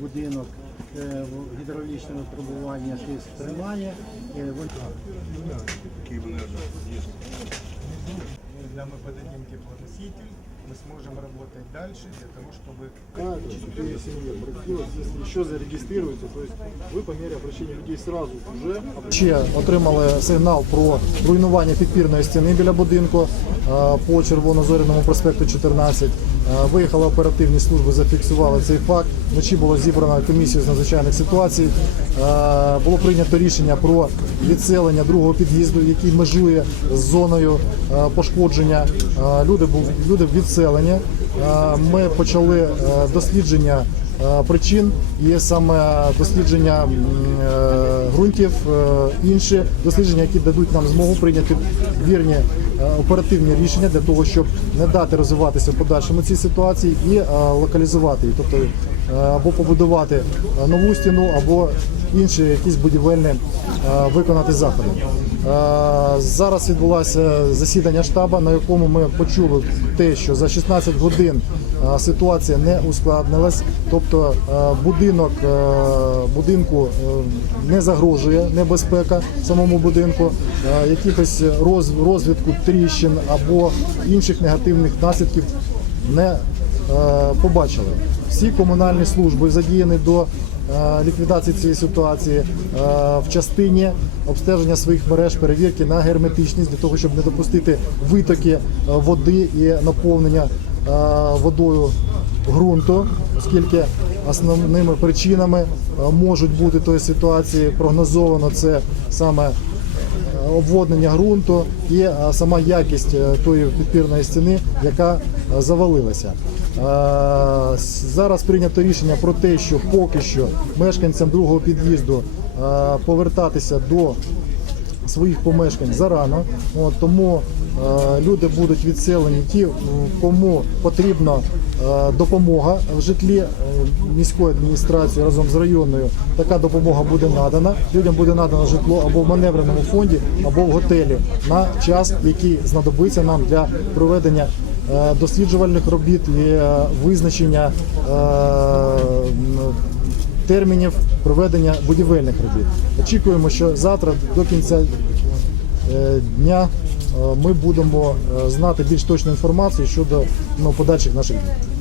будинок е, в- гідравлічне випробування тиск тримає. Е, вон- Когда мы подадим теплоноситель, мы сможем работать дальше для того, чтобы Как четыре семьи обратилось, если еще зарегистрируется, то есть вы по мере обращения людей сразу уже Ще отримали сигнал про руйнування підпірної стіни біля будинку е, по Червоно-Зоряному проспекту 14. Е, Виїхали оперативні служби, зафіксували цей факт. Вночі було зібрано комісію з надзвичайних ситуацій. Е, Було прийнято рішення про відселення другого під'їзду, який межує з зоною е, пошкодження. Е, Люди був люди відселені. Е, Ми почали е, дослідження е, причин є саме дослідження е, ґрунтів, е, інші дослідження, які дадуть нам змогу прийняти вірні е, оперативні рішення для того, щоб не дати розвиватися в подальшому цій ситуації і е, локалізувати її, тобто е, або побудувати е, нову стіну, або інші якісь будівельні е, виконати заходи. Е, Зараз відбулося засідання штабу, на якому ми почули те, що за 16 годин е, ситуація не ускладнилась, тобто будинок будинку не загрожує небезпека самому будинку, якихось роз- розвитку тріщин або інших негативних наслідків не побачили. Всі комунальні служби задіяні до ліквідації цієї ситуації е, в частині обстеження своїх мереж, перевірки на герметичність для того, щоб не допустити витоки е, води і наповнення е, водою ґрунту, оскільки основними причинами е, можуть бути тої ситуації прогнозовано це саме обводнення ґрунту і е, сама якість е, тої підпірної стіни, яка е, завалилася. Е, Зараз прийнято рішення про те, що поки що мешканцям другого під'їзду е, повертатися до своїх помешкань зарано. Тому е, люди будуть відселені ті, кому потрібна допомога в житлі міської адміністрації разом з районною. Така допомога буде надана. Людям буде надано житло або в маневреному фонді, або в готелі на час, який знадобиться нам для проведення досліджувальних робіт і е, визначення. е, термінів проведення будівельних робіт. Очікуємо, що завтра до кінця е, дня е, ми будемо е, знати більш точну інформацію щодо ну, подальших наших дій.